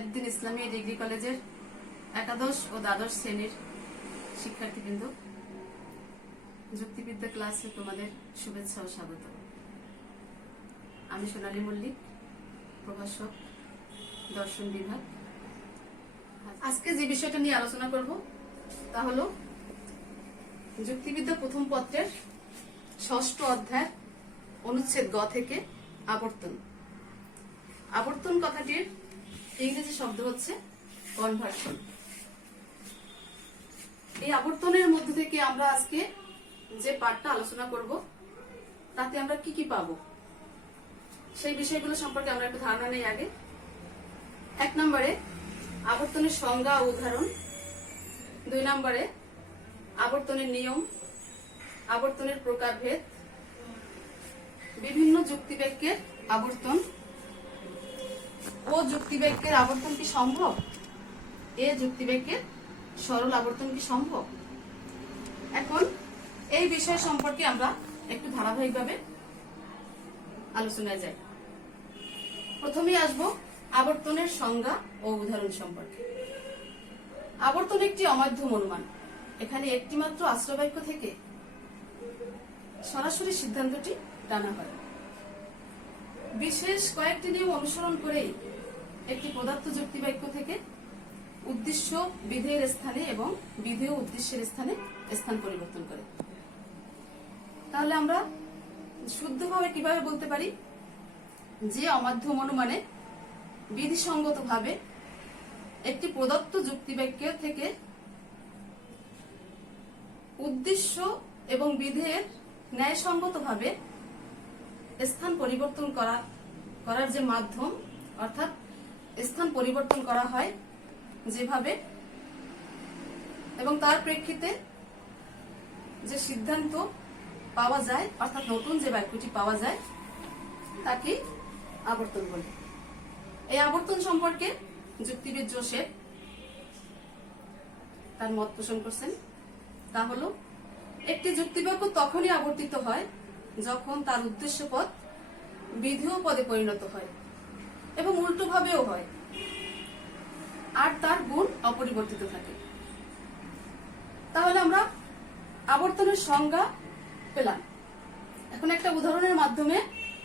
হেলালুদ্দিন ইসলামী degree কলেজের একাদশ ও দ্বাদশ শ্রেণীর শিক্ষার্থীবৃন্দ, যুক্তিবিদ্যা ক্লাসে তোমাদের শুভেচ্ছা ও স্বাগত। আমি সোনালী মল্লিক, প্রভাষক, দর্শন বিভাগ। আজকে যে বিষয়টা নিয়ে আলোচনা করব তা হলো যুক্তিবিদ্যা প্রথম পত্রের ৬ষ্ঠ অধ্যায় অনুচ্ছেদ গ থেকে আবর্তন। আবর্তন কথাটির ইংরেজি শব্দ হচ্ছে কনভার্সন। এই আবর্তনের মধ্যে থেকে আমরা আজকে যে পাঠটা আলোচনা করব তাতে আমরা কি কি পাবো সেই বিষয়গুলো সম্পর্কে আমরা একটু ধারণা নেই আগে। ১ নম্বরে আবর্তনের সংজ্ঞা ও উদাহরণ, ২ নম্বরে আবর্তনের নিয়ম, আবর্তনের প্রকারভেদ, বিভিন্ন যুক্তিবাক্যের আবর্তন ও যুক্তিবাক্যের আবর্তন কি সম্ভব, এ যুক্তিবাক্যের সরল আবর্তন কি সম্ভব। এখন এই বিষয় সম্পর্কে আমরা একটু ধারাবাহিকভাবে আলোচনায় যাই। প্রথমেই আসবো আবর্তনের সংজ্ঞা ও উদাহরণ সম্পর্কে। আবর্তন একটি অমাধ্যম অনুমান। এখানে একটি মাত্র আশ্রয়বাক্য থেকে সরাসরি সিদ্ধান্তটি টানা হয়। বিশেষ কয়েকটি নিয়ম অনুসরণ করেই একটি পদার্থ যুক্তিবাক্য থেকে উদ্দেশ্য বিধেয়ের স্থানে এবং বিধেয় উদ্দেশ্যের স্থানে স্থান পরিবর্তন করে। তাহলে আমরা শুদ্ধভাবে কিভাবে বলতে পারি যে অমাধ্যম অনুমানে বিধিসঙ্গতভাবে একটি প্রদত্ত যুক্তিবাক্য থেকে উদ্দেশ্য এবং বিধেয়ের ন্যায়সঙ্গতভাবে স্থান পরিবর্তন করার যে মাধ্যম, অর্থাৎ স্থান পরিবর্তন করা হয় যেভাবে এবং তার প্রেক্ষিতে যে সিদ্ধান্ত পাওয়া যায়, অর্থাৎ নতুন যে বাক্যটি পাওয়া যায় তাকে আবর্তন বলে। এই আবর্তন সম্পর্কে যুক্তিবিদ জোসেফ তার মত পোষণ করছেন। তা হলো একটি যুক্তিবাক্য তখনই আবর্তিত হয় যখন তার উদ্দেশ্য পদ বিধেয় পদে পরিণত হয় এবং উল্টো ভাবেও হয়, আর তার গুণ অপরিবর্তিত থাকে। তাহলে আমরা আবর্তনের সংজ্ঞা পেলাম। এখন একটা উদাহরণের মাধ্যমে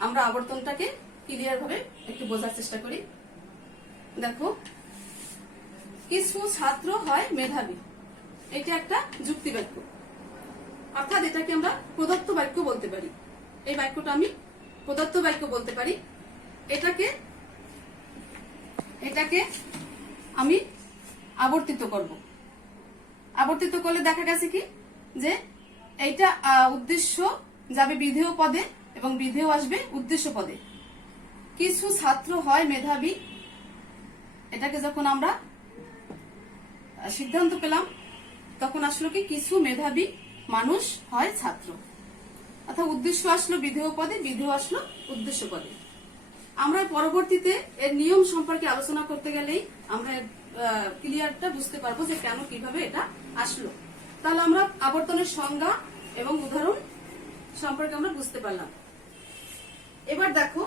আমরা আবর্তনটাকে ক্লিয়ার ভাবে একটু বোঝার চেষ্টা করি। দেখো, কিছু ছাত্র হয় মেধাবী, এটা একটা যুক্তি বাক্য, অর্থাৎ এটাকে আমরা প্রদত্ত বাক্য বলতে পারি। এই বাক্যটা আমি প্রদত্ত বাক্য বলতে পারি। এটাকে আমি আবর্তিত করব। আবর্তিত করলে দেখা গেছে কি যে এইটা উদ্দেশ্য যাবে বিধেয় পদে এবং বিধেয় আসবে উদ্দেশ্য পদে। কিছু ছাত্র হয় মেধাবী, এটাকে যখন আমরা সিদ্ধান্ত পেলাম তখন আসলো কি কিছু মেধাবী মানুষ হয় ছাত্র, অর্থাৎ উদ্দেশ্য আসলো বিধেয় পদে, বিধেয় আসলো উদ্দেশ্য পদে। আমরা পরবর্তীতে এর নিয়ম সম্পর্কে আলোচনা করতে গেলেই আমরা ক্লিয়ারটা বুঝতে পারবো যে কেন কিভাবে এটা আসলো। তাহলে আমরা আবর্তনের সংজ্ঞা এবং উদাহরণ সম্পর্কে আমরা বুঝতে পারলাম। এবার দেখো,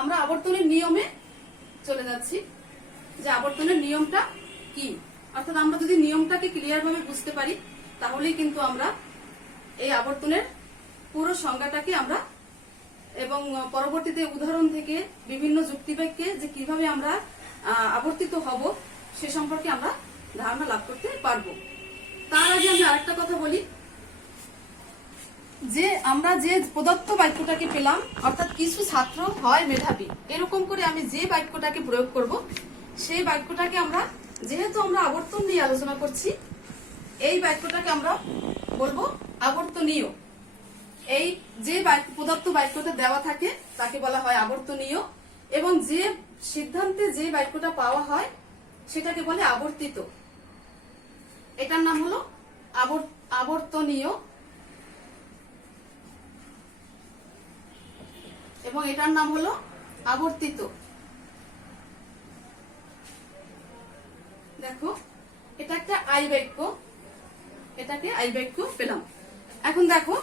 আমরা আবর্তনের নিয়মে চলে যাচ্ছি যে আবর্তনের নিয়মটা কি। অর্থাৎ আমরা যদি নিয়মটাকে ক্লিয়ার ভাবে বুঝতে পারি তাহলেই কিন্তু আমরা এই আবর্তনের পুরো সংজ্ঞাটাকে আমরা এবং পরবর্তীতে উদাহরণ থেকে বিভিন্ন যুক্তিবাক্যে যে কিভাবে আমরা আবর্তিত হব সে সম্পর্কে আমরা ধারণা লাভ করতে পারবো। তার আগে আমি আরেকটা কথা বলি যে আমরা যে প্রদত্ত বাক্যটাকে পেলাম, অর্থাৎ কিছু ছাত্র হয় মেধাবী, এরকম করে আমি যে বাক্যটাকে প্রয়োগ করব সেই বাক্যটাকে আমরা, যেহেতু আমরা আবর্তন নিয়ে আলোচনা করছি, এই বাক্যটাকে আমরা বলবো আবর্তনীয়। এই যে প্রদত্ত বাক্যটা দেওয়া থাকে তাকে বলা হয় আবর্তনীয়, এবং যে সিদ্ধান্তে যে বাক্যটা পাওয়া হয় সেটাকে বলে আবর্তিত। এটার নাম হলো আবর্তনীয় এবং এটার নাম হলো আবর্তিত। দেখো, এটা একটা আই বাক্য, এটাকে আই বাক্য পেলাম। এখন দেখো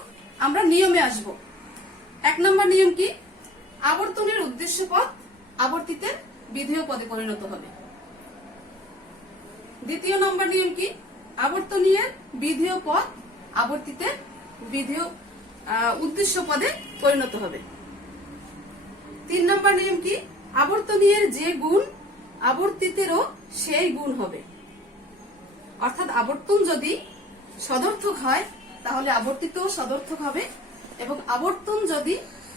আমরা নিয়মে আসব। ১ নম্বর নিয়ম কি? আবর্তনের উদ্দেশ্য পদ আবর্তিতের বিধেয় পদে পরিণত হবে। দ্বিতীয় নম্বর নিয়ম কি? আবর্তনীয়ের বিধেয় পদ আবর্তিতের বিধেয় উদ্দেশ্য পদে পরিণত হবে। 3 নম্বর নিয়ম কি? আবর্তনীয়ের যে গুণ আবর্তিতেরও সেই গুণ হবে। অর্থাৎ আবর্তন যদি সদর্থক হয় তাহলে আবর্তিতও সদর্থক হবে, এবং আবর্তন যদি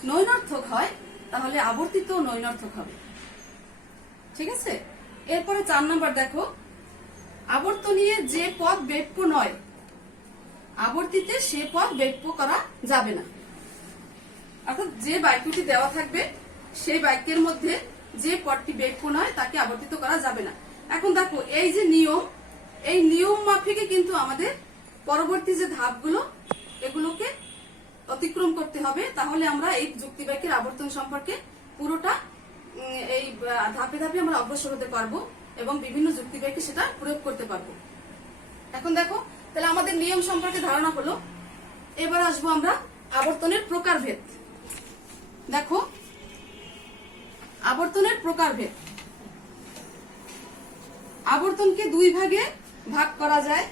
নৈনর্থক হয় তাহলে আবর্তিতও নৈনর্থক হবে। ঠিক আছে? এরপরে 4 নম্বর দেখো, আবর্তনীয় যে পদ ব্যপ্য নয় আবর্তিতে সে পদ ব্যপ্য করা যাবে না। অর্থাৎ যে বাক্যটি দেওয়া থাকবে সেই বাক্যের মধ্যে যে পদটি ব্যপ্য নয় তাকে আবর্তিত করা যাবে না। এখন দেখো এই যে নিয়ম, এই নিয়ম মাফিকে কিন্তু আমাদের পরবর্তী যে ধাপগুলো এগুলোকে অতিক্রম করতে হবে, তাহলে আমরা এই যুক্তি বাক্যের আবর্তন সম্পর্কে পুরোটা এই ধাপে ধাপে আমরা অগ্রসর হতে পারবো এবং বিভিন্ন যুক্তি বাক্যে সেটা প্রয়োগ করতে পারবো। এখন দেখো তাহলে আমাদের নিয়ম সম্পর্কে ধারণা হলো। এবার আসবো আমরা আবর্তনের প্রকারভেদ। দেখো আবর্তনের প্রকারভেদ, আবর্তনকে 2 ভাগে ভাগ করা যায়।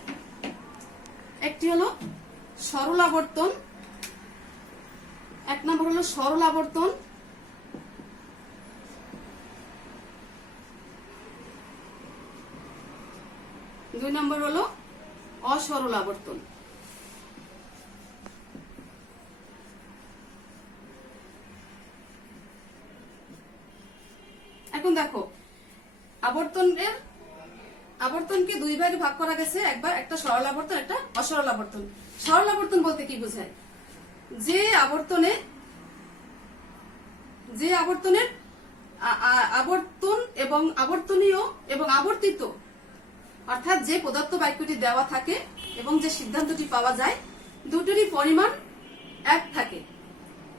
একটি হলো সরল আবর্তন, 1 নম্বর হলো সরল আবর্তন, 2 নম্বর হলো অসরল আবর্তন। এখন দেখো আবর্তনকে 2 ভাগে ভাগ করা গেছে। একবার একটা সরল আবর্তন, একটা অসরল আবর্তন। সরল আবর্তন বলতে কি বোঝায়? যে আবর্তনের আবর্তন এবং আবর্তনীয় এবং আবর্তিত, অর্থাৎ যে পদার্থ বাক্যটি দেওয়া থাকে এবং যে সিদ্ধান্তটি পাওয়া যায় দুটোরই পরিমাণ এক থাকে,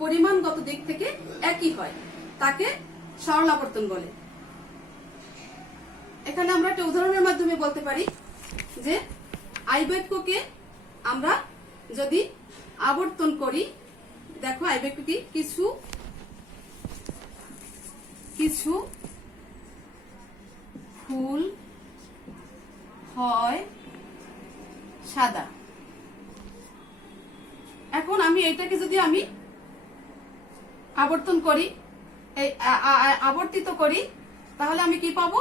পরিমাণগত দিক থেকে একই হয়, তাকে সরল আবর্তন বলে। এখানে আমরা একটা উদাহরণের মাধ্যমে বলতে পারি যে আই বাক্যকে আমরা যদি আবর্তন করি, দেখো আই বাক্য কি? কিছু কিছু ফুল হয় সাদা। এখন আমি এটাকে যদি আমি আবর্তন করি, এই আবর্তিত করি, তাহলে আমি কি পাবো?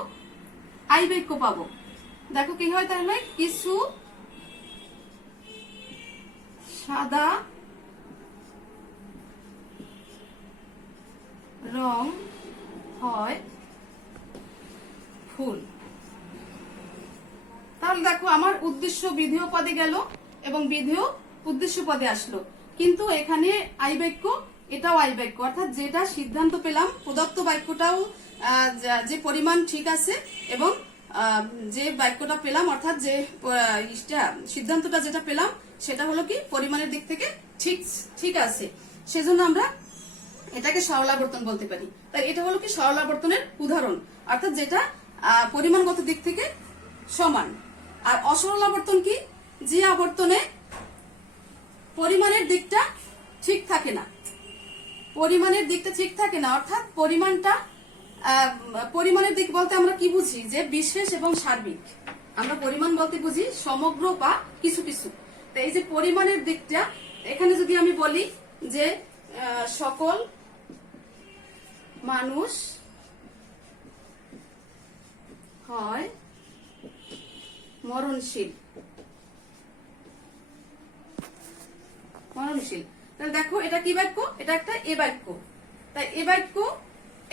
আই বাক্য পাবো। দেখো কি হয় তাহলে? কিছু সাদা রং হয় ফুল। তাহলে দেখো আমার উদ্দেশ্য বিধেয় পদে গেল এবং বিধেয় উদ্দেশ্য পদে আসলো, কিন্তু এখানে আই বাক্য, এটাও আই বাক্য, অর্থাৎ যেটা সিদ্ধান্ত পেলাম প্রদত্ত বাক্যটাও যে পরিমাণ ঠিক আছে এবং যে বাক্যটা পেলাম অর্থাৎ যে সিদ্ধান্তটা যেটা পেলাম সেটা হলো কি পরিমাণের দিক থেকে ঠিক আছে, সেজন্য আমরা এটাকে সরলাবর্তন বলতে পারি। তাই এটা হলো কি সরলাবর্তনের উদাহরণ, অর্থাৎ যেটা পরিমাণগত দিক থেকে সমান। আর অসরলাবর্তন কি? যে আবর্তনে পরিমাণের দিকটা ঠিক থাকে না, পরিমাণের দিকটা ঠিক থাকে না, অর্থাৎ পরিমাণের দিক বলতে আমরা কি বুঝি? যে বিশেষ এবং সার্বিক। আমরা পরিমাণ বলতে বুঝি সমগ্র বা কিছু কিছু। তো এই যে পরিমাণের দিকটা, এখানে যদি আমি বলি যে সকল মানুষ হয় মরণশীল, তাহলে দেখো এটা কি বাক্য? এটা একটা এ বাক্য। তাই এ বাক্য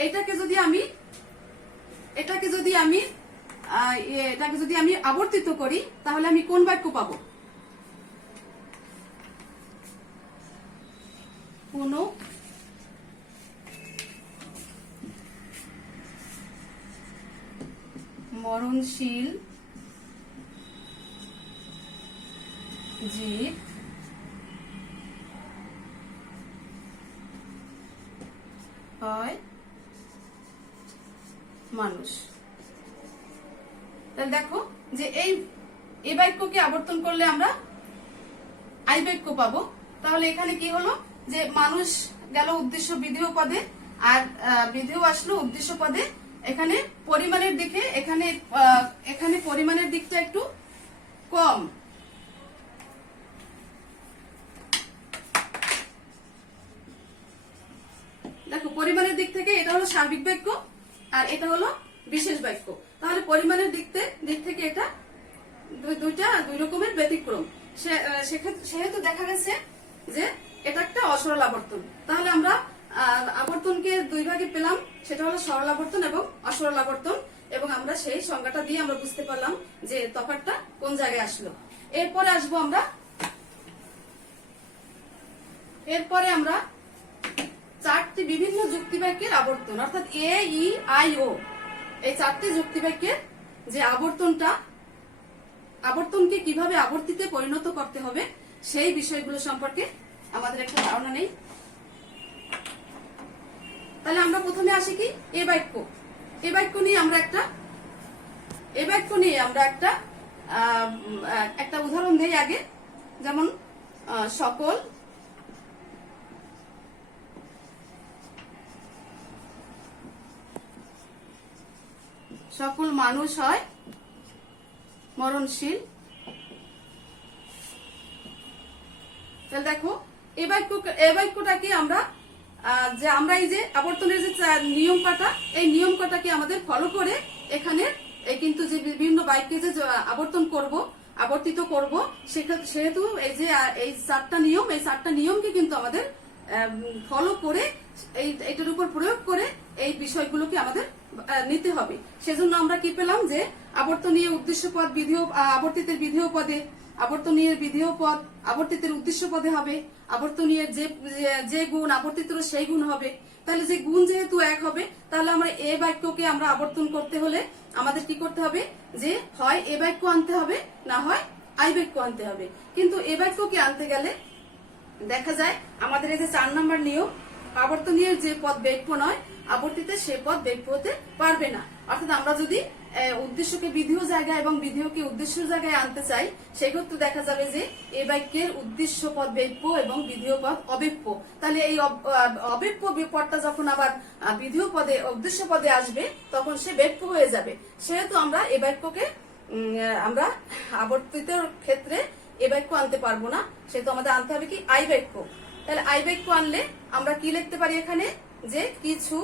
এটাকে যদি আমি আবর্তিত করি তাহলে আমি কোন বাক্য পাবো? কোন মরণশীল জীব হয় মানুষ। তাহলে দেখো যে এই বাক্যকে আবর্তন করলে আমরা আই বাক্য পাবো। তাহলে এখানে কি হলো? যে মানুষ গেল উদ্দেশ্য বিধেয় পদে, আর বিধেয় আসলো উদ্দেশ্য পদে, এখানে পরিমাণের দিকে এখানে পরিমাণের দিকটা একটু কম। দেখো পরিমাণের দিক থেকে এটা হলো সার্বিক বাক্য আর এটা হলো বিশেষ বাক্য। তাহলে পরিমাণের দিক থেকে এটা দুই রকমের ব্যতিক্রম। সেহেতু দেখা গেছে যে এটা একটা অসরল আবর্তন। তাহলে আমরা আবর্তনকে দুই ভাগে পেলাম, সেটা হলো সরল আবর্তন এবং অসরল আবর্তন, এবং আমরা সেই সংজ্ঞাটা দিয়ে আমরা বুঝতে পারলাম যে তফাৎটা কোন জায়গায় আসলো। এরপরে আমরা চারটি বিভিন্ন যুক্তিবাক্যের আবর্তন, অর্থাৎ এ ই আই ও, এই চারটি যুক্তিবাক্যের যে আবর্তনকে কিভাবে আবর্তিতে পরিণত করতে হবে সেই বিষয়গুলো সম্পর্কে আমাদের একটা ধারণা নেই। তাহলে আমরা প্রথমে আসি কি এ বাক্য নিয়ে আমরা একটা উদাহরণ দেই আগে। যেমন সকল মানুষ হয় মরণশীল। তাহলে দেখো এই বাক্যটাকে আমরা এই যে আবর্তনের যে নিয়ম কাটা, এই নিয়ম কাটাকে আমাদের ফলো করে এখানে কিন্তু যে বিভিন্ন বাক্যে যে আবর্তিত করব, সেহেতু এই চারটা নিয়মকে কিন্তু আমাদের ফলো করে এইটার উপর প্রয়োগ করে এই বিষয়গুলোকে আমাদের নিতে হবে। সেজন্য আমরা কি পেলাম যে আবর্তনীয় উদ্দেশ্য পদ আবর্তিতের বিধেয় পদে, আবর্তনীয় বিধেয় পদ আবর্তিতের উদ্দেশ্য পদে হবে, আবর্তনীয় যে গুণ আবর্তিতেরও সেই গুণ হবে। তাহলে যে গুণ যেহেতু এক হবে, তাহলে আমরা এ বাক্যকে আমরা আবর্তন করতে হলে আমাদের কি করতে হবে, যে হয় এ বাক্য আনতে হবে, না হয় আই বাক্য আনতে হবে। কিন্তু এ বাক্যকে আনতে গেলে দেখা যায় আমাদের এই যে 4 নম্বর নিয়ম, আবর্তনীয় যে পদ ব্যক্য নয়, আবর্তিতে সে পদ ব্যক্য হতে পারবে না। অর্থাৎ আমরা যদি উদ্দেশ্যকে বিধেয় জায়গায় এবং বিধেয়কে উদ্দেশ্য জায়গায় আনতে চাই, সেক্ষেত্রে দেখা যাবে যে এই বাক্যের উদ্দেশ্য পদ ব্যক্য এবং বিধেয় পদ অব্যক্ত। তাহলে এই অব্যক্ত পদটা যখন আবার বিধেয় পদে উদ্দেশ্য পদে আসবে, তখন সে ব্যক্য হয়ে যাবে। সেহেতু আমরা এই বাক্যকে আমরা আবর্তিত ক্ষেত্রে এ বাক্য আনতে পারবো না, সেহেতু আমাদের আনতে হবে কি আই বাক্য। তাহলে আই বাক্য আনলে আমরা কি লিখতে পারি এখানে, যে কিছু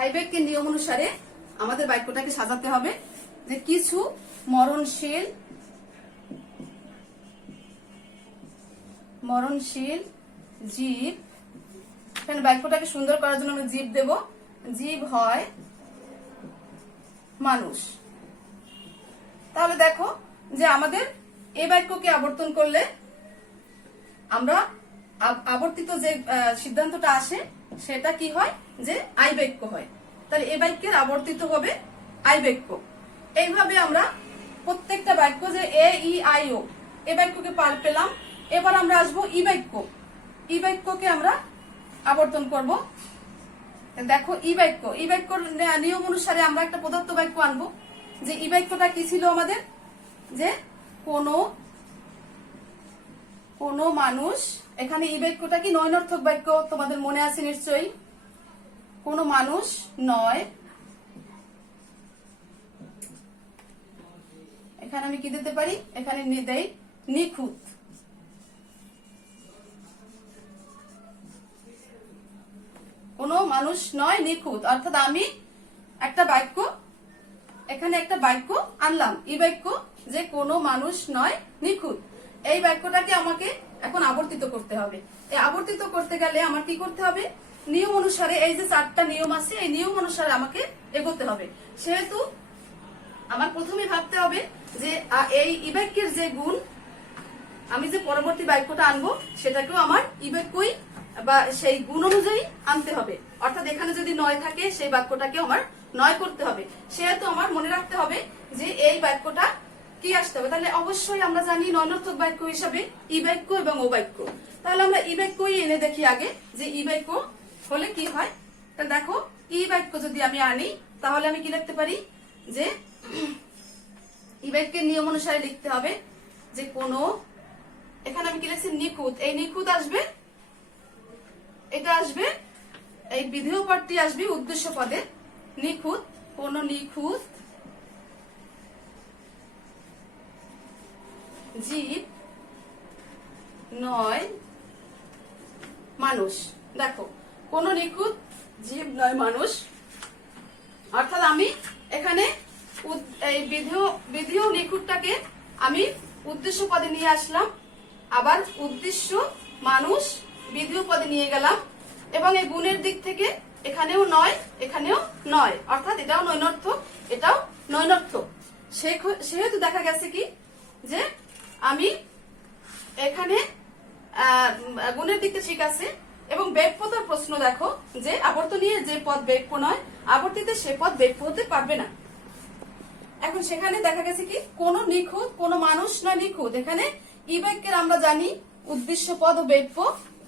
আই বাক্যের নিয়ম অনুসারে আমাদের বাক্যটাকে সাজাতে হবে, যে কিছু মরণশীল জীব, এখানে বাক্যটাকে সুন্দর করার জন্য আমরা জীব দেব, জীব হয় মানুষ। তাহলে দেখো যে আমাদের এই বাক্যকে আবর্তন করলে আমরা আবর্তিত যে সিদ্ধান্তটা আসে সেটা কি হয়, যে আই বাক্য হয়। তাহলে এই বাক্যের আবর্তিত হবে আই বাক্য। এইভাবে আমরা প্রত্যেকটা বাক্য, যে এ ই আই ও এই বাক্যকে পার পেলাম। এবার আমরা আসবো ই বাক্যকে আমরা আবর্তন করব। দেখো ই বাক্য নিয়ম অনুসারে আমরা একটা প্রদত্ত বাক্য আনবো। যে ই বাক্যটা কি ছিল আমাদের, যে কোনো মানুষ, এখানে ই বাক্যটা কি নয়নর্থক বাক্য, তোমাদের মনে আছে নিশ্চয়ই। কোনো মানুষ নয়, এখানে আমি কি দিতে পারি, এখানে দেই নিখুঁত। কোনো মানুষ নয় নিখুঁত, অর্থাৎ আমি এখানে একটা বাক্য আনলাম ই বাক্য, যে কোনো মানুষ নয় নিখুঁত। এই বাক্যটাকে আমাকে এখন আবর্তিত করতে হবে। এই আবর্তিত করতে গেলে আমার কি করতে হবে, নিয়ম অনুসারে এই যে 4টা নিয়ম আছে, এই নিয়ম অনুসারে আমাকে এগোতে হবে। সেহেতু আমার প্রথমে ভাবতে হবে যে এই ই বাক্যের যে গুণ, আমি যে পরবর্তী বাক্যটা আনবো সেটাকেও আমার ই বাক্যই বা সেই গুণ অনুযায়ী আনতে হবে। অর্থাৎ এখানে যদি 9 থাকে, সেই বাক্যটাকে আমার 9 করতে হবে। সেহেতু আমার মনে রাখতে হবে যে এই বাক্যটা কি আসতে হবে। তাহলে অবশ্যই আমরা জানি নয়নর্থক বাক্য হিসাবে ই বাক্য এবং ও বাক্য। তাহলে আমরা ই বাক্যই এনে দেখি আগে, যে ই বাক্য হলে কি হয়। তাহলে দেখো ই বাক্য যদি আমি আনি, তাহলে আমি কি লিখতে পারি, যে ই বাক্যের নিয়ম অনুসারে লিখতে হবে যে কোনো, এখানে আমি কি লিখছি নিখুঁত, এই নিখুঁত আসবে, এটা আসবে, এই বিধেয় পদটি আসবে উদ্দেশ্য পদে, নিখুঁত, কোনো নিখুঁত জীব নয় মানুষ। দেখো, কোনো নিখুঁত জীব নয় মানুষ, অর্থাৎ আমি এখানে এই বিধেয় নিখুঁতটাকে আমি উদ্দেশ্য পদে নিয়ে আসলাম, আবার উদ্দেশ্য মানুষ বিধেয় পদে নিয়ে গেলাম, এবং এই গুণের দিক থেকে এখানেও নয় এখানেও নয়, অর্থাৎ এটাও নৈনর্থক এটাও নৈনর্থক। সেহেতু দেখা গেছে কি যে আমি এখানে গুণের দিকটা ঠিক আছে। এবং ব্যাপ্যতার প্রশ্ন দেখো যে আবর্তনীয় যে পদ ব্যাপ্য নয়, আবর্তিতে সে পদ ব্যাপ্য হতে পারবে না। এখন সেখানে দেখা গেছে কি কোন নিখুঁত, কোন মানুষ না নিখুঁত, এখানে ই বাক্যের আমরা জানি উদ্দেশ্য পদ ও ব্যাপ্য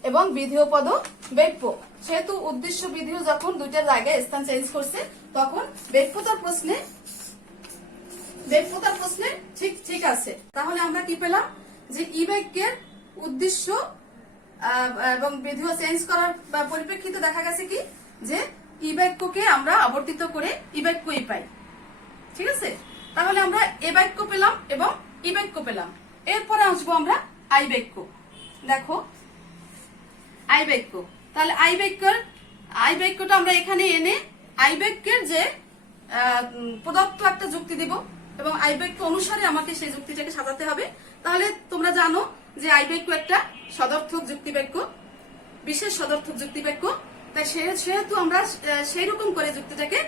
এবং বিধেয় পদ ও ব্যাপ্য। সেহেতু উদ্দেশ্য বিধেয় যখন দুইটা জায়গায় স্থান চেঞ্জ করছে, তখন ব্যাপ্যতার প্রশ্নে ঠিক আছে। তাহলে আমরা কি পেলাম যে ই বাক্যের উদ্দেশ্য এবং বিধেয় চেঞ্জ করার পরিপ্রেক্ষিতে দেখা গেছে কি যে ই বাক্যকে আমরা আবর্তিত করে ই বাক্যই পাই। ঠিক আছে, তাহলে আমরা এ বাক্য পেলাম এবং ই বাক্য পেলাম। এরপরে আসবো আমরা আই বাক্য। দেখো আই বাক্য, তাহলে আই বাক্যটা আমরা এখানে এনে আই বাক্যের যে প্রদত্ত একটা যুক্তি দিব এবং আই বাক্য অনুসারে আমাকে সেই যুক্তিটাকে সাজাতে হবে। তাহলে তোমরা জানো যে আই বাক্য একটা সদর্থক যুক্তি বাক্য, বিশেষ সদর্থক যুক্তি বাক্য। তাই সেহেতু আমরা সেই রকম করে যুক্তিটাকে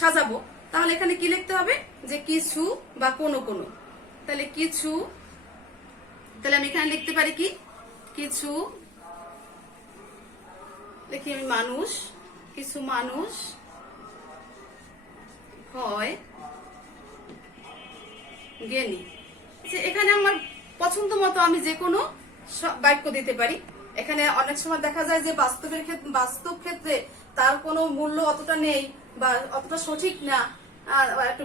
সাজাবো। তাহলে এখানে কি লিখতে হবে যে কিছু বা কোনো কোনো, তাহলে কিছু, তাহলে আমি এখানে লিখতে পারি কি কিছু, দেখি আমি মানুষ, কিছু মানুষ হয় জ্ঞানী। এখানে আমার পছন্দ মতো আমি যে কোনো বাক্য দিতে পারি। এখানে অনেক সময় দেখা যায় যে বাস্তব ক্ষেত্রে তার কোনো মূল্য অতটা নেই বা অতটা সঠিক না, একটু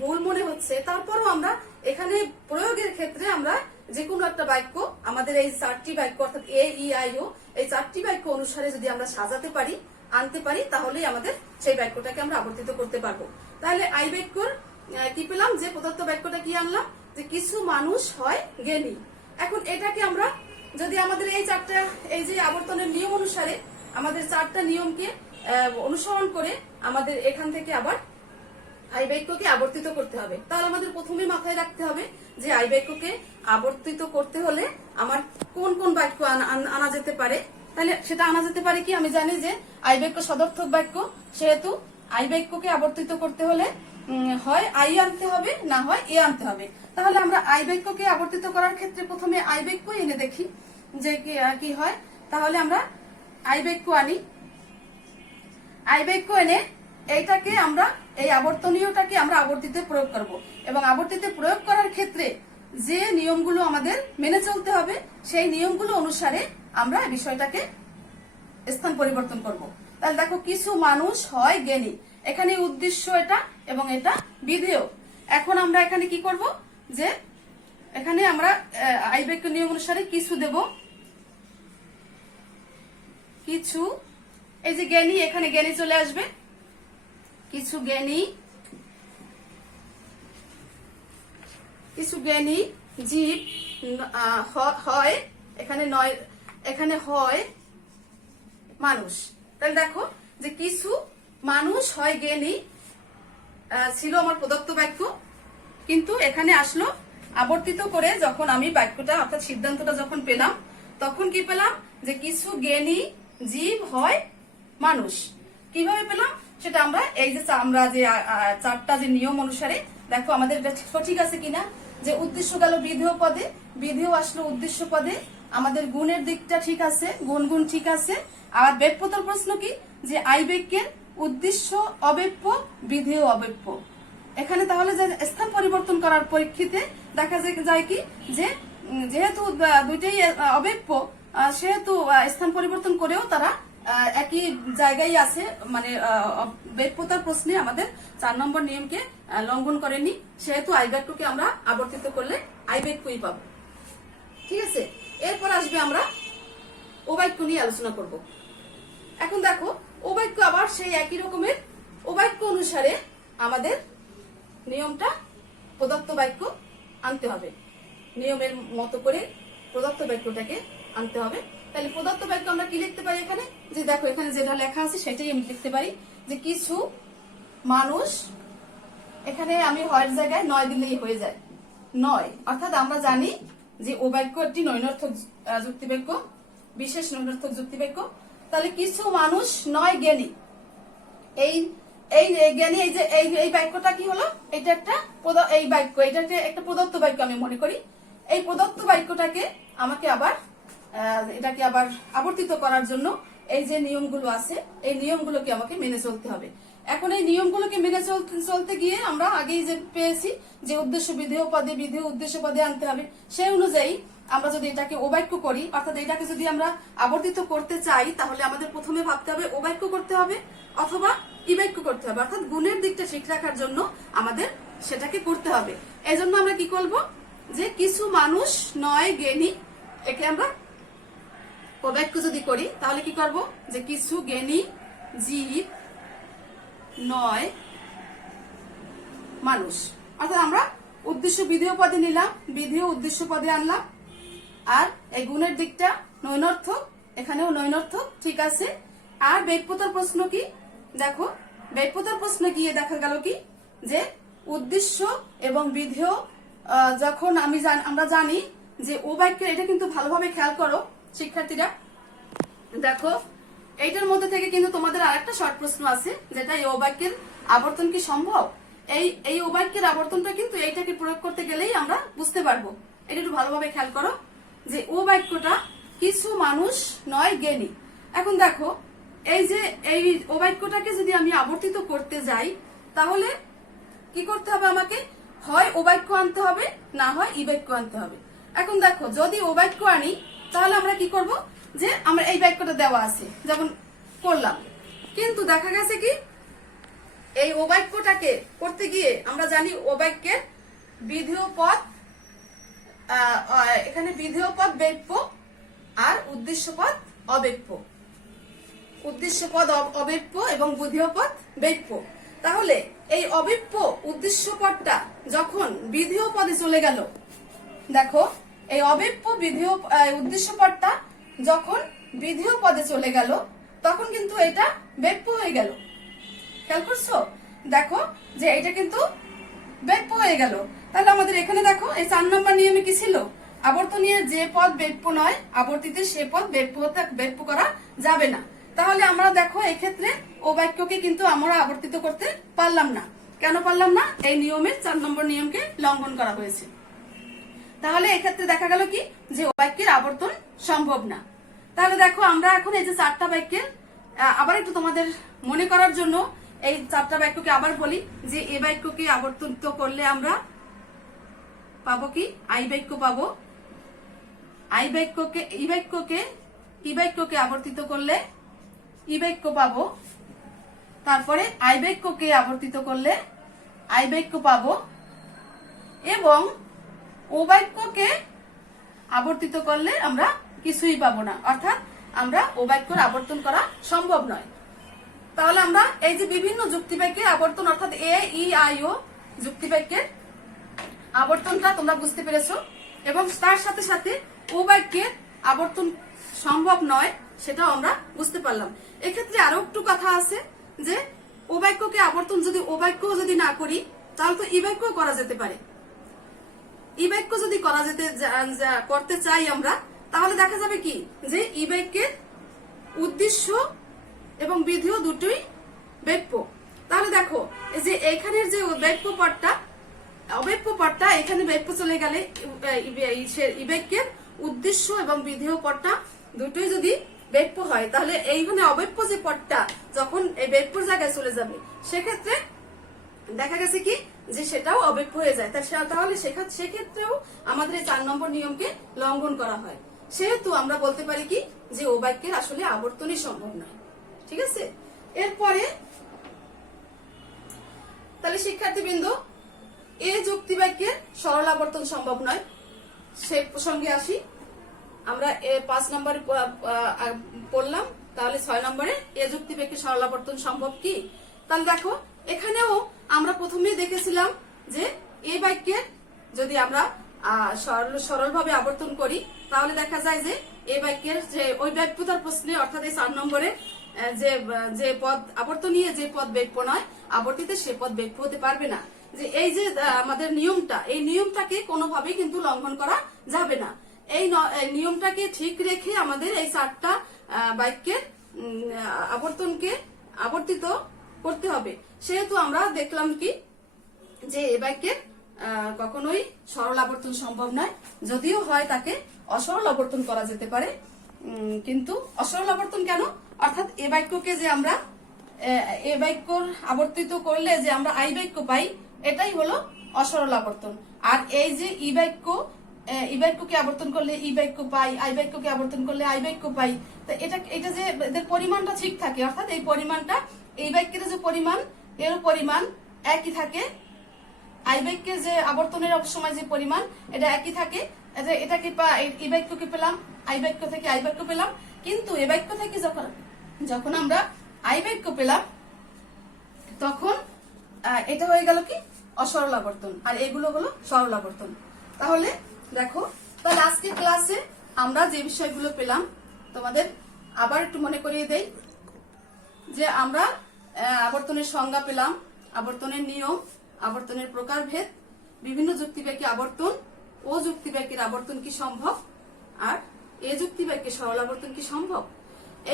ভুল মনে হচ্ছে, তারপরও আমরা এখানে প্রয়োগের ক্ষেত্রে আমরা যে কোনো একটা বাক্য আমাদের এই 4টি বাক্য অর্থাৎ এ ই আই ও এই 4টি বাক্য অনুসারে যদি আমরা সাজাতে পারি, আনতে পারি, তাহলেই আমাদের সেই বাক্যটাকে আমরা আবর্তিত করতে পারবো। তাহলে আই বাক্যর কি পেলাম যে প্রদত্ত বাক্যটা কি আনলাম যে কিছু মানুষ হয় জ্ঞানী। এখন এটাকে আমরা যদি আমাদের এই যে আবর্তনের নিয়ম অনুসারে আমাদের 4টা নিয়মকে অনুসরণ করে আমাদের এখান থেকে আবার আই বাক্যকে আবর্তিত করতে হবে। তাহলে আমাদের প্রথমে মাথায় রাখতে হবে যে আই বাক্যকে আবর্তিত করতে হলে আমার কোন কোন বাক্য আনা যেতে পারে। তাহলে সেটা আনা যেতে পারে কি, আমি জানি যে আই বাক্য সদর্থক বাক্য, সেহেতু আই বাক্যকে আবর্তিত করতে হলে হয় আই আনতে হবে, না হয় এ আনতে হবে। তাহলে আমরা আই বাক্যকে আবর্তিত করার ক্ষেত্রে প্রথমে আই বাক্য এনে দেখি যে কি হয়। তাহলে আমরা আই বাক্য আনি, আই বাক্য এনে এইটাকে আমরা এই আবর্তনীয়টাকে আমরা আবর্তিতে প্রয়োগ করব এবং আবর্তিতে প্রয়োগ করার ক্ষেত্রে যে নিয়মগুলো আমাদের মেনে চলতে হবে সেই নিয়মগুলো অনুসারে আমরা বিষয়টাকে স্থান পরিবর্তন করব। তাহলে দেখো কিছু মানুষ হয় জ্ঞানী, এখানে উদ্দেশ্য এটা এবং এটা বিধেয়। এখন আমরা এখানে কি করব যে এখানে আমরা আই বাক্য নিয়ম অনুসারে কিছু দেব, কিছু, এই যে জ্ঞানী, এখানে জ্ঞানী চলে আসবে, কিছু জ্ঞানী জীব হয়, এখানে হয় মানুষ। তাহলে দেখো যে কিছু মানুষ হয় জ্ঞানী ছিল আমার প্রদত্ত বাক্য, কিন্তু এখানে আসলো আবর্তিত করে যখন আমি বাক্যটা অর্থাৎ সিদ্ধান্তটা যখন পেলাম, তখন কি পেলাম যে কিছু জ্ঞানী জীব হয় মানুষ। কিভাবে পেলাম সেটা আমরা এই যে আমরা যে 4টা যে নিয়ম অনুসারে, দেখো আমাদের এটা সঠিক আছে কিনা, যে উদ্দেশ্য গেল বিধেয় পদে, বিধেয় আসলো উদ্দেশ্য পদে, আমাদের গুণের দিকটা ঠিক আছে, গুণ ঠিক আছে। আর ব্যাপ্যতার প্রশ্ন কি যে আই বাক্যের উদ্দেশ্য অব্যাপ্য, বিধেয় অব্যাপ্য। এখানে তাহলে যে স্থান পরিবর্তন করার পরীক্ষিতে দেখা যায় কি যে যেহেতু দুইটাই অব্যাপ্য, সেহেতু স্থান পরিবর্তন করেও তারা একই জায়গায় আছে, মানে ব্যাপ্যতার প্রশ্নে আমাদের 4 নম্বর নিয়মকে লঙ্ঘন করেনি, সেহেতু আই বাক্যকে আমরা আবর্তিত করলে আই বাক্যই পাবো। ঠিক আছে, এরপর আসবে আমরা ও বাক্য নিয়ে আলোচনা করব। এখন দেখো ও বাক্য আবার সেই একই রকমের, ও বাক্য অনুসারে আমাদের নিয়মটা প্রদত্ত বাক্য আনতে হবে, নিয়মের মতো করে প্রদত্ত বাক্যটাকে আনতে হবে। তাহলে প্রদত্ত বাক্য আমরা কি লিখতে পারি এখানে, যে দেখো এখানে যেটা লেখা আছে সেটাই আমি লিখতে পারি, যে কিছু মানুষ, এখানে আমি হয়ের জায়গায় নয় দিলেই হয়ে যায়, নয়, অর্থাৎ আমরা জানি যে ও বাক্য একটি নৈনর্থক যুক্তি বাক্য, বিশেষ নৈনর্থক যুক্তি বাক্য। তাহলে কিছু মানুষ নয় জ্ঞানী, এই এই জ্ঞানী, এই যে এই বাক্যটা কি হলো, এটা একটা এই বাক্য, এটা একটা প্রদত্ত বাক্য আমি মনে করি। এই প্রদত্ত বাক্যটাকে আমাকে আবার এটাকে আবার আবর্তিত করার জন্য এই যে নিয়মগুলো আছে, এই নিয়মগুলোকে আমাকে মেনে চলতে হবে। এখন এই নিয়মগুলোকে মেনে চলতে গিয়ে আমরা আগেই যে পেয়েছি যে উদ্দেশ্য বিধেয় পদে, বিধেয় উদ্দেশ্য পদে আনতে হবে, সেই অনুযায়ী আমরা যদি এটাকে ও বাক্য করি, অর্থাৎ এটাকে যদি আমরা আবর্তিত করতে চাই, তাহলে আমাদের প্রথমে ভাবতে হবে ও বাক্য করতে হবে অথবা ই বাক্য করতে হবে, অর্থাৎ গুণের দিকটা ঠিক রাখার জন্য আমাদের সেটাকে করতে হবে। এই জন্য আমরা কি করব, যে কিছু মানুষ নয় জ্ঞানী, একে আমরা ও বাক্য যদি করি তাহলে কি করব, যে কিছু জ্ঞানী জীব নয় মানুষ, অর্থাৎ আমরা উদ্দেশ্য বিধেয় পদে নিলাম, বিধেয় উদ্দেশ্য পদে আনলাম, আর এই গুণের দিকটা নৈনর্থক, এখানেও নৈনর্থক, ঠিক আছে। আর ব্যাপ্যতার প্রশ্ন কি, দেখো ব্যাপ্যতার প্রশ্ন গিয়ে দেখা গেল কি, যে উদ্দেশ্য এবং বিধেয় যখন আমরা জানি যে ও বাক্যের, এটা কিন্তু ভালোভাবে খেয়াল করো শিক্ষার্থীরা, দেখো এইটার মধ্যে থেকে কিন্তু তোমাদের আরেকটা শর্ট প্রশ্ন আছে, যেটা এই ও বাক্যের আবর্তন কি সম্ভব, এই ও বাক্যের আবর্তনটা কিন্তু এইটাকে প্রয়োগ করতে গেলেই আমরা বুঝতে পারবো। এটা একটু ভালোভাবে খেয়াল করো, যে ও বাক্যটা কিছু মানুষ নয় জ্ঞানী। এখন দেখো এই যে এই ও বাক্যটাকে যদি আমি আবর্তিত করতে যাই, তাহলে কি করতে হবে, আমাকে হয় ও বাক্য আনতে হবে, না হয় ই বাক্য আনতে হবে। এখন দেখো যদি ও বাক্য আনি, তাহলে আমরা কি করব, যে আমরা এই বাক্যটা দেওয়া আছে যেমন করলাম, কিন্তু দেখা গেছে কি এই ও বাক্যটাকে করতে গিয়ে আমরা জানি ও বাক্যের বিধেয় পদ, এখানে বিধেয় পদ ব্যপ্য আর উদ্দেশ্য পদ অব্যপ্য, উদ্দেশ্য পদ অব্যপ্য এবং বিধেয় পদ ব্যপ্য। তাহলে এই অব্যপ্য উদ্দেশ্য পদটা যখন বিধেয় পদে চলে গেল, দেখো এই অব্যপ্য বিধেয় উদ্দেশ্য পদটা যখন বিধেয় পদে চলে গেল, তখন কিন্তু এটা ব্যপ্য হয়ে গেল। খেয়াল করছো, দেখো যে এটা কিন্তু ব্যপ্য হয়ে গেল। তাহলে আমাদের এখানে দেখো এই 4 নম্বর নিয়মে কি ছিল, আবর্তনীয় যে পদ ব্যপ্য নয়, আবর্তিতে সে পদ ব্যপ্য করা যাবে না। তাহলে আমরা দেখো এক্ষেত্রে ও বাক্যকে কিন্তু আমরা আবর্তিত করতে পারলাম না। কেন পারলাম না, এই নিয়মের 4 নম্বর নিয়মকে লঙ্ঘন করা হয়েছে। তাহলে এক্ষেত্রে দেখা গেল কি, যে ও বাক্যের আবর্তন সম্ভব না। তাহলে দেখো আমরা এখন এই যে 4টা বাক্যের আবার একটু তোমাদের মনে করার জন্য এই 4টা বাক্যকে আবার বলি, যে এ বাক্যকে আবর্তিত করলে আমরা পাবো কি, আই বাক্য পাবো, আই বাক্যকে ই বাক্যকে আবর্তিত করলে ই বাক্য পাবো, তারপরে আই বাক্যকে আবর্তিত করলে আই বাক্য পাবো, এবং ও বাক্যকে আবর্তিত করলে আমরা কিছুই পাবো না, অর্থাৎ আমরা ও বাক্যের আবর্তন করা সম্ভব নয়। তাহলে আমরা এই যে বিভিন্ন যুক্তিবাক্যের আবর্তন, অর্থাৎ এ ই আই ও যুক্তিবাক্যের আবর্তনটা তোমরা বুঝতে পেরেছো, এবং তার সাথে সাথে ও বাক্যের আবর্তন সম্ভব নয় সেটাও আমরা বুঝতে পারলাম। এক্ষেত্রে আরো একটু কথা আছে, যে ও বাক্যকে আবর্তন যদি ও বাক্য যদি না করি, তাহলে তো ই বাক্য করা যেতে পারে। ই বাক্য যদি করতে চাই আমরা, তাহলে দেখা যাবে কি, যে ই বাক্যের উদ্দেশ্য এবং বিধেয় দুটোই ব্যপ্য। তাহলে দেখো যে এখানের যে ব্যপ্য পদটা, অব্যপ্য পদটা, এখানে ব্যপ্য চলে গেলে ই বাক্যের উদ্দেশ্য এবং বিধেয় পদটা দুটোই যদি ব্যপ্য হয়, তাহলে এইখানে অব্যপ্য যে পদটা যখন এই ব্যপ্যর জায়গায় চলে যাবে, সেক্ষেত্রে দেখা গেছে কি, যে সেটাও অব্যপ্য হয়ে যায়। তাহলে সেক্ষেত্রেও আমাদের এই 4 নম্বর নিয়মকে লঙ্ঘন করা হয়। সেহেতু আমরা বলতে পারি কি, যে ও বাক্যের আসলে আবর্তনই সম্ভব নয়। ঠিক আছে, এরপরে তাহলে শিক্ষার্থীবৃন্দ, এ যুক্তি বাক্যের সরল আবর্তন সম্ভব নয়, সে প্রসঙ্গে আসি। আমরা 5 নম্বরে পড়লাম, তাহলে 6 নম্বরে এ যুক্তি বাক্যের সরল আবর্তন সম্ভব কি। তাহলে দেখো এখানেও আমরা প্রথমেই দেখেছিলাম যে এই বাক্যের যদি আমরা সরল ভাবে আবর্তন করি তাহলে দেখা যায় যে এই বাক্যের যে ওই ব্যাপ্যতার প্রশ্নে অর্থাৎ এই 4 নম্বরে যে পদ আবর্তনীয় যে পদ ব্যাপ্য নয় আবর্তিতে সে পদ ব্যাপ্য হতে পারবে না। যে এই যে আমাদের নিয়মটা, এই নিয়মটাকে কোনোভাবেই কিন্তু লঙ্ঘন করা যাবে না। এই নিয়মটাকে ঠিক রেখে আমাদের এই 4টা বাক্যের আবর্তনকে আবর্তিত করতে হবে। সেহেতু আমরা দেখলাম কি যে এই বাক্যের কখনোই সরল আবর্তন সম্ভব নয়, যদিও হয় তাকে অসরল আবর্তন করা যেতে পারে। কিন্তু অসরল আবর্তন কেন? অর্থাৎ এ বাক্যকে যে আমরা এ বাক্য আবর্তিত করলে যে আমরা আই বাক্য পাই, এটাই হলো অসরল আবর্তন। আর এই যে ই বাক্যকে আবর্তন করলে ই বাক্য পাই, আই বাক্যকে আবর্তন করলে আই বাক্য পাই। তো এটা যে এদের পরিমাণটা ঠিক থাকে, অর্থাৎ এই পরিমাণটা এই বাক্যের যে পরিমাণ এর পরিমাণ একই থাকে, আই বাক্যের যে আবর্তনের সময় যে পরিমাণ এটা একই থাকে। এটাকে ই বাক্যকে পেলাম, আই বাক্য থেকে আই বাক্য পেলাম। কিন্তু এ বাক্য থেকে যখন আমরা আই বাক্য পেলাম তখন এটা হয়ে গেল কি অসরল আবর্তন, আর এগুলো হলো সরল আবর্তন। তাহলে দেখো, তাহলে আজকের ক্লাসে আমরা যে বিষয়গুলো পেলাম তোমাদের আবার একটু মনে করিয়ে দেই যে আমরা আবর্তনের সংজ্ঞা পেলাম, আবর্তনের নিয়ম, আবর্তনের প্রকারভেদ, বিভিন্ন যুক্তিবাক্যে আবর্তন, ও যুক্তিবাক্যের আবর্তন কি সম্ভব, আর এ যুক্তিবাক্যে সরল আবর্তন কি সম্ভব।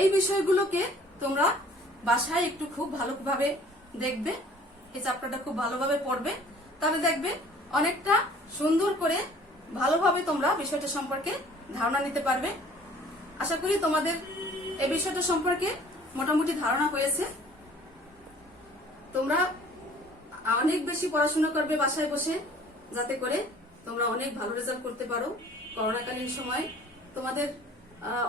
এই বিষয়গুলোকে তোমরা বাসায় একটু খুব ভালোভাবে দেখবে, এই চ্যাপ্টারটা খুব ভালোভাবে পড়বে, তাহলে দেখবে অনেকটা সুন্দর করে ভালোভাবে তোমরা বিষয়টা সম্পর্কে ধারণা নিতে পারবে। আশা করি তোমাদের এই বিষয়টা সম্পর্কে মোটামুটি ধারণা হয়েছে। তোমরা অনেক বেশি পড়াশোনা করবে বাসায় বসে, যাতে করে তোমরা অনেক ভালো রেজাল্ট করতে পারো। করোনাকালীন সময় তোমাদের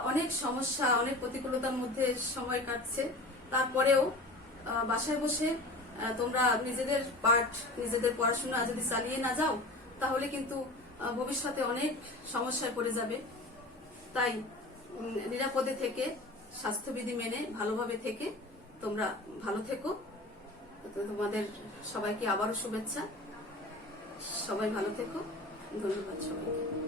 অনেক সমস্যা, অনেক প্রতিকূলতার মধ্যে সময় কাটছে, তারপরেও বাসায় বসে তোমরা নিজেদের পাঠ, নিজেদের পড়াশোনা যদি চালিয়ে না যাও তাহলে কিন্তু ভবিষ্যতে অনেক সমস্যায় পড়ে যাবে। তাই নিরাপদে থেকে, স্বাস্থ্যবিধি মেনে ভালোভাবে থেকে তোমরা ভালো থেকো। তোমাদের সবাইকে আবারও শুভেচ্ছা। সবাই ভালো থেকো। ধন্যবাদ সবাইকে।